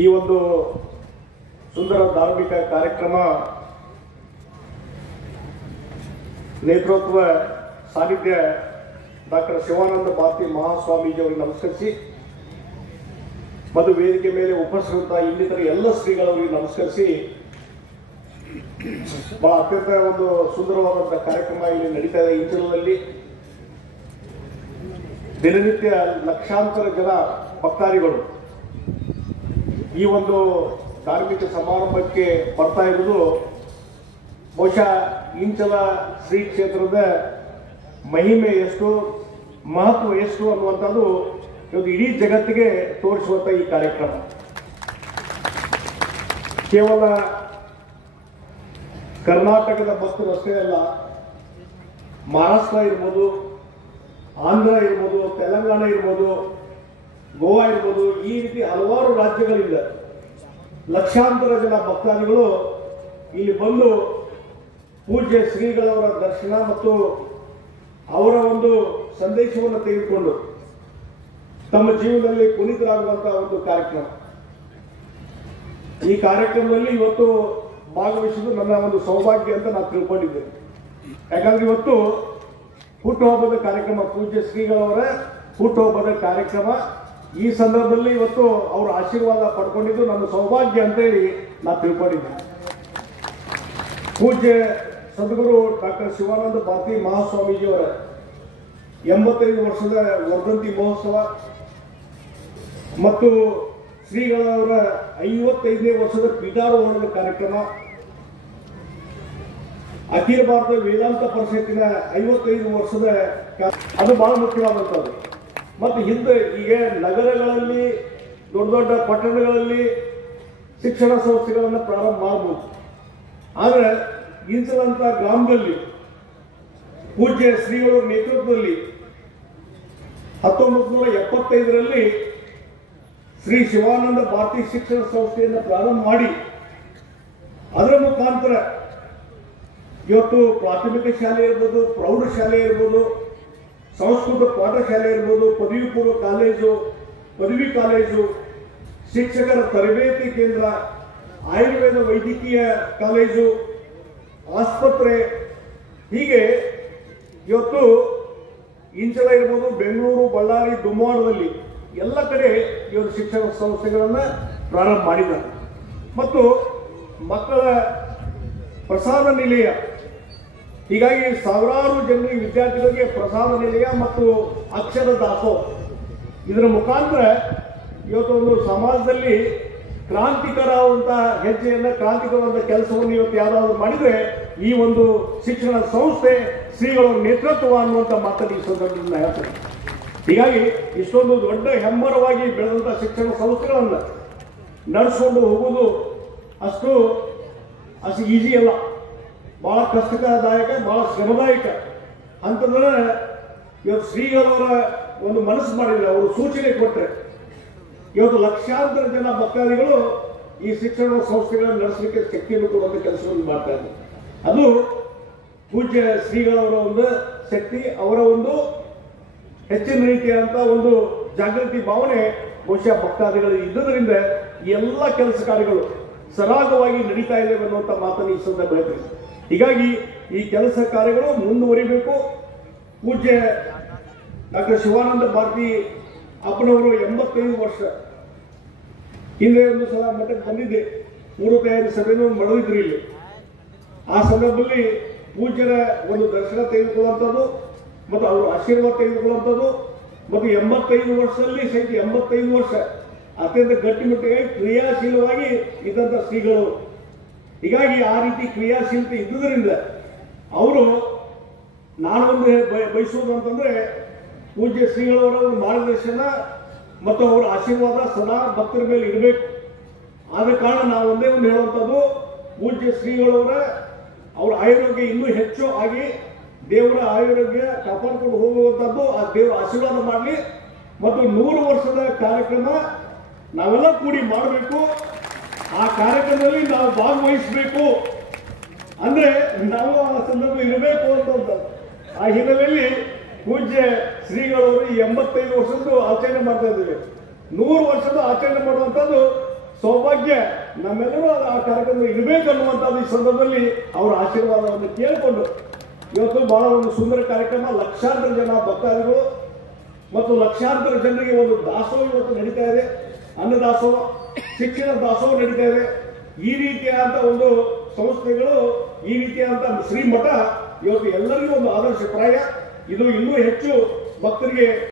ಈ ಒಂದು ಸುಂದರ ಧಾರ್ಮಿಕ ಕಾರ್ಯಕ್ರಮ ನೇತೃತ್ವ ಸಾನ್ನಿಧ್ಯ ಡಾಕ್ಟರ್ ಶಿವಾನಂದ ಭಾರತಿ ಮಹಾಸ್ವಾಮೀಜಿ ಅವರಿಗೆ ನಮಸ್ಕರಿಸಿ ಮತ್ತು ವೇದಿಕೆ ಮೇಲೆ ಉಪಸ್ಥಿತ ಇನ್ನಿತರ ಎಲ್ಲ ಶ್ರೀಗಳವರಿಗೆ ನಮಸ್ಕರಿಸಿ ಬಹಳ ಅತ್ಯಂತ ಒಂದು ಸುಂದರವಾದಂತಹ ಕಾರ್ಯಕ್ರಮ ಇಲ್ಲಿ ನಡೀತಾ ಇದೆ. ಇಂಚಲದಲ್ಲಿ ದಿನನಿತ್ಯ ಲಕ್ಷಾಂತರ ಜನ ಭಕ್ತಾದಿಗಳು ಈ ಒಂದು ಧಾರ್ಮಿಕ ಸಮಾರಂಭಕ್ಕೆ ಬರ್ತಾ ಇರುವುದು ಬಹುಶಃ ಇಂಚಲ ಶ್ರೀ ಕ್ಷೇತ್ರದ ಮಹಿಮೆ ಎಷ್ಟು, ಮಹತ್ವ ಎಷ್ಟು ಅನ್ನುವಂಥದ್ದು ಇವತ್ತು ಇಡೀ ಜಗತ್ತಿಗೆ ತೋರಿಸುವಂಥ ಈ ಕಾರ್ಯಕ್ರಮ ಕೇವಲ ಕರ್ನಾಟಕದ ಭಕ್ತರು ಅಷ್ಟೇ ಅಲ್ಲ, ಮಹಾರಾಷ್ಟ್ರ ಇರ್ಬೋದು, ಆಂಧ್ರ ಇರ್ಬೋದು, ತೆಲಂಗಾಣ ಇರ್ಬೋದು, ಗೋವಾ ಇರ್ಬೋದು, ಈ ರೀತಿ ಹಲವಾರು ರಾಜ್ಯಗಳಿಂದ ಲಕ್ಷಾಂತರ ಜನ ಭಕ್ತಾದಿಗಳು ಇಲ್ಲಿ ಬಂದು ಪೂಜ್ಯ ಶ್ರೀಗಳವರ ದರ್ಶನ ಮತ್ತು ಅವರ ಒಂದು ಸಂದೇಶವನ್ನು ತೆಗೆದುಕೊಂಡು ತಮ್ಮ ಜೀವನದಲ್ಲಿ ಪುನೀತರಾಗುವಂತಹ ಒಂದು ಕಾರ್ಯಕ್ರಮ. ಈ ಕಾರ್ಯಕ್ರಮದಲ್ಲಿ ಇವತ್ತು ಭಾಗವಹಿಸುವುದು ನನ್ನ ಒಂದು ಸೌಭಾಗ್ಯ ಅಂತ ನಾನು ತಿಳ್ಕೊಂಡಿದ್ದೇನೆ. ಯಾಕಂದ್ರೆ ಇವತ್ತು ಹುಟ್ಟುಹಬ್ಬದ ಕಾರ್ಯಕ್ರಮ, ಪೂಜ್ಯ ಶ್ರೀಗಳವರ ಹುಟ್ಟುಹಬ್ಬದ ಕಾರ್ಯಕ್ರಮ. ಈ ಸಂದರ್ಭದಲ್ಲಿ ಇವತ್ತು ಅವರ ಆಶೀರ್ವಾದ ಪಡ್ಕೊಂಡಿದ್ದು ನನ್ನ ಸೌಭಾಗ್ಯ ಅಂತೇಳಿ ನಾನು ತಿಳ್ಕೊಂಡಿದ್ದೇನೆ. ಪೂಜ್ಯ ಸದ್ಗುರು ಡಾಕ್ಟರ್ ಶಿವಾನಂದ ಭಾರತಿ ಮಹಾಸ್ವಾಮೀಜಿಯವರ 85 ವರ್ಷದ ವರ್ಧಂತಿ ಮಹೋತ್ಸವ ಮತ್ತು ಶ್ರೀಗಳವರ 55ನೇ ವರ್ಷದ ಪೀಠಾರೋಹಣದ ಕಾರ್ಯಕ್ರಮ, ಅಖಿಲ ಭಾರತ ವೇದಾಂತ ಪರಿಷತ್ತಿನ 55 ವರ್ಷದ ಅದು ಬಹಳ ಮುಖ್ಯವಾದಂಥದ್ದು. ಮತ್ತು ಹಿಂದೆ ಈಗ ನಗರಗಳಲ್ಲಿ ದೊಡ್ಡ ದೊಡ್ಡ ಪಟ್ಟಣಗಳಲ್ಲಿ ಶಿಕ್ಷಣ ಸಂಸ್ಥೆಗಳನ್ನು ಪ್ರಾರಂಭ ಮಾಡಬಹುದು. ಆದರೆ ಇಂಚಲಂತ ಗ್ರಾಮದಲ್ಲಿ ಪೂಜ್ಯ ಶ್ರೀಗಳ ನೇತೃತ್ವದಲ್ಲಿ 1975ರಲ್ಲಿ ಶ್ರೀ ಶಿವಾನಂದ ಭಾರತಿ ಶಿಕ್ಷಣ ಸಂಸ್ಥೆಯನ್ನು ಪ್ರಾರಂಭ ಮಾಡಿ ಅದರ ಮುಖಾಂತರ ಇವತ್ತು ಪ್ರಾಥಮಿಕ ಶಾಲೆ ಇರ್ಬೋದು, ಪ್ರೌಢಶಾಲೆ ಇರ್ಬೋದು, ಸಂಸ್ಕೃತ ಪಾಠಶಾಲೆ ಇರ್ಬೋದು, ಪದವಿ ಪೂರ್ವ ಕಾಲೇಜು, ಪದವಿ ಕಾಲೇಜು, ಶಿಕ್ಷಕರ ತರಬೇತಿ ಕೇಂದ್ರ, ಆಯುರ್ವೇದ ವೈದ್ಯಕೀಯ ಕಾಲೇಜು, ಆಸ್ಪತ್ರೆ, ಹೀಗೆ ಇವತ್ತು ಇಂಚಲ ಇರ್ಬೋದು, ಬೆಂಗಳೂರು, ಬಳ್ಳಾರಿ, ದುಮ್ಮಾಡದಲ್ಲಿ ಎಲ್ಲ ಕಡೆ ಇವರು ಶಿಕ್ಷಣ ಸಂಸ್ಥೆಗಳನ್ನು ಪ್ರಾರಂಭ ಮಾಡಿದ್ದಾರೆ. ಮತ್ತು ಮಕ್ಕಳ ಪ್ರಸಾದ ನಿಲಯ, ಹೀಗಾಗಿ ಸಾವಿರಾರು ಜನರಿಗೆ ವಿದ್ಯಾರ್ಥಿಗಳಿಗೆ ಪ್ರಸಾದ ನಿಲಯ ಮತ್ತು ಅಕ್ಷರ ದಾಸೋಹ, ಇದರ ಮುಖಾಂತರ ಇವತ್ತು ಒಂದು ಸಮಾಜದಲ್ಲಿ ಕ್ರಾಂತಿಕರವಾದಂತಹ ಹೆಜ್ಜೆಯನ್ನು, ಕ್ರಾಂತಿಕರವಾದ ಕೆಲಸವನ್ನು ಇವತ್ತು ಯಾರಾದರೂ ಮಾಡಿದರೆ ಈ ಒಂದು ಶಿಕ್ಷಣ ಸಂಸ್ಥೆ ಶ್ರೀಗಳ ನೇತೃತ್ವ ಅನ್ನುವಂಥ ಮಾತನ್ನು ಈ ಸಂದರ್ಭದಲ್ಲಿ ಹೇಳ್ತಾರೆ. ಹೀಗಾಗಿ ಇಷ್ಟೊಂದು ದೊಡ್ಡ ಹೆಮ್ಮರವಾಗಿ ಬೆಳೆದಂಥ ಶಿಕ್ಷಣ ಸಂಸ್ಥೆಗಳನ್ನು ನಡೆಸಿಕೊಂಡು ಹೋಗುವುದು ಅಷ್ಟು ಈಸಿ ಅಲ್ಲ, ಬಹಳ ಕಷ್ಟಕರದಾಯಕ, ಬಹಳ ಶ್ರಮದಾಯಕ ಅಂತಂದ್ರೆ ಇವತ್ತು ಶ್ರೀಗಳವರ ಒಂದು ಮನಸ್ಸು ಮಾಡಿದ್ರೆ, ಅವರು ಸೂಚನೆ ಕೊಟ್ಟರೆ ಇವತ್ತು ಲಕ್ಷಾಂತರ ಜನ ಭಕ್ತಾದಿಗಳು ಈ ಶಿಕ್ಷಣ ಸಂಸ್ಥೆಗಳನ್ನು ನಡೆಸಲಿಕ್ಕೆ ಶಕ್ತಿಯನ್ನು ಕೊಡುವಂಥ ಕೆಲಸವನ್ನು ಮಾಡ್ತಾ ಇದ್ದಾರೆ. ಅದು ಪೂಜ್ಯ ಶ್ರೀಗಳವರ ಒಂದು ಶಕ್ತಿ, ಅವರ ಒಂದು ಹೆಚ್ಚಿನ ರೀತಿಯಾದಂಥ ಒಂದು ಜಾಗೃತಿ ಭಾವನೆ ಬಹುಶಃ ಭಕ್ತಾದಿಗಳು ಇದ್ದುದರಿಂದ ಈ ಎಲ್ಲ ಕೆಲಸ ಕಾರ್ಯಗಳು ಸರಾಗವಾಗಿ ನಡೀತಾ ಇದ್ದೇವೆ ಅನ್ನುವಂಥ ಮಾತನ್ನು ಈ ಸಂದರ್ಭ ಹೇಳ್ತೀನಿ. ಹೀಗಾಗಿ ಈ ಕೆಲಸ ಕಾರ್ಯಗಳು ಮುಂದುವರಿಬೇಕು. ಪೂಜ್ಯ ಡಾಕ್ಟರ್ ಶಿವಾನಂದ ಭಾರತಿ ಅಪ್ಪನವರು 85 ವರ್ಷ ಹಿಂದೆ ಒಂದು ಸಲ ಮಠಕ್ಕೆ ಬಂದಿದ್ದೆ, 3 ಸಭೆಯನ್ನು ಮಾಡಿದ್ರು ಇಲ್ಲಿ. ಆ ಸಂದರ್ಭದಲ್ಲಿ ಪೂಜ್ಯರ ಒಂದು ದರ್ಶನ ತೆಗೆದುಕೊಳ್ಳುವಂಥದ್ದು ಮತ್ತು ಅವರು ಆಶೀರ್ವಾದ ತೆಗೆದುಕೊಳ್ಳುವಂಥದ್ದು ಮತ್ತು 85 ವರ್ಷದಲ್ಲಿ ಸಹಿತ 85 ವರ್ಷ ಅತ್ಯಂತ ಗಟ್ಟಿಮುಟ್ಟಿಗೆ ಕ್ರಿಯಾಶೀಲವಾಗಿ ಇದ್ದಂಥ ಶ್ರೀಗಳು. ಹೀಗಾಗಿ ಆ ರೀತಿ ಕ್ರಿಯಾಶೀಲತೆ ಇದ್ದುದರಿಂದ ಅವರು ನಾನೊಂದು ಬಯಸುವುದು ಅಂತಂದ್ರೆ ಪೂಜ್ಯ ಶ್ರೀಗಳವರ ಒಂದು ಮಾರ್ಗದರ್ಶನ ಮತ್ತು ಅವರ ಆಶೀರ್ವಾದ ಸದಾ ಭಕ್ತರ ಮೇಲೆ ಇರಬೇಕು. ಆದ ಕಾರಣ ನಾವು ಒಂದೇ ಒಂದು ಹೇಳುವಂಥದ್ದು, ಪೂಜ್ಯ ಶ್ರೀಗಳವರ ಅವರ ಆರೋಗ್ಯ ಇನ್ನೂ ಹೆಚ್ಚು ಆಗಿ ದೇವರ ಆರೋಗ್ಯ ಕಾಪಾಡಿಕೊಂಡು ಹೋಗುವಂಥದ್ದು ಆ ದೇವರ ಆಶೀರ್ವಾದ ಮಾಡಲಿ. ಮತ್ತು 100 ವರ್ಷದ ಕಾರ್ಯಕ್ರಮ ನಾವೆಲ್ಲ ಕೂಡಿ ಮಾಡಬೇಕು. ಆ ಕಾರ್ಯಕ್ರಮದಲ್ಲಿ ನಾವು ಭಾಗವಹಿಸಬೇಕು, ಅಂದ್ರೆ ನಾವು ಆ ಸಂದರ್ಭ ಇರಬೇಕು ಅಂತ. ಆ ಹಿನ್ನೆಲೆಯಲ್ಲಿ ಪೂಜ್ಯ ಶ್ರೀಗಳವರು 85 ವರ್ಷದ್ದು ಆಚರಣೆ ಮಾಡ್ತಾ ಇದ್ದೀವಿ. 100 ವರ್ಷದ ಆಚರಣೆ ಮಾಡುವಂಥದ್ದು ಭಾಗ್ಯ ನಮ್ಮೆಲ್ಲರೂ ಆ ಕಾರ್ಯಕ್ರಮ ಇರಬೇಕು ಅನ್ನುವಂಥದ್ದು ಈ ಸಂದರ್ಭದಲ್ಲಿ ಅವರ ಆಶೀರ್ವಾದವನ್ನು ಕೇಳಿಕೊಂಡು ಇವತ್ತು ಬಹಳ ಒಂದು ಸುಂದರ ಕಾರ್ಯಕ್ರಮ, ಲಕ್ಷಾಂತರ ಜನ ಭಕ್ತಾದಿಗಳು ಮತ್ತು ಲಕ್ಷಾಂತರ ಜನರಿಗೆ ಒಂದು ದಾಸೋಹ ಇವತ್ತು ನಡೀತಾ ಇದೆ. ಅನ್ನದಾಸೋಹ, ಶಿಕ್ಷಣ ದಾಸೋಹ ನಡೀತಾ ಇದೆ. ಈ ರೀತಿಯಾದಂಥ ಒಂದು ಸಂಸ್ಥೆಗಳು, ಈ ರೀತಿಯಾದಂಥ ಶ್ರೀಮಠ ಇವತ್ತು ಎಲ್ಲರಿಗೂ ಒಂದು ಆದರ್ಶಪ್ರಾಯ. ಇದು ಇನ್ನೂ ಹೆಚ್ಚು ಭಕ್ತರಿಗೆ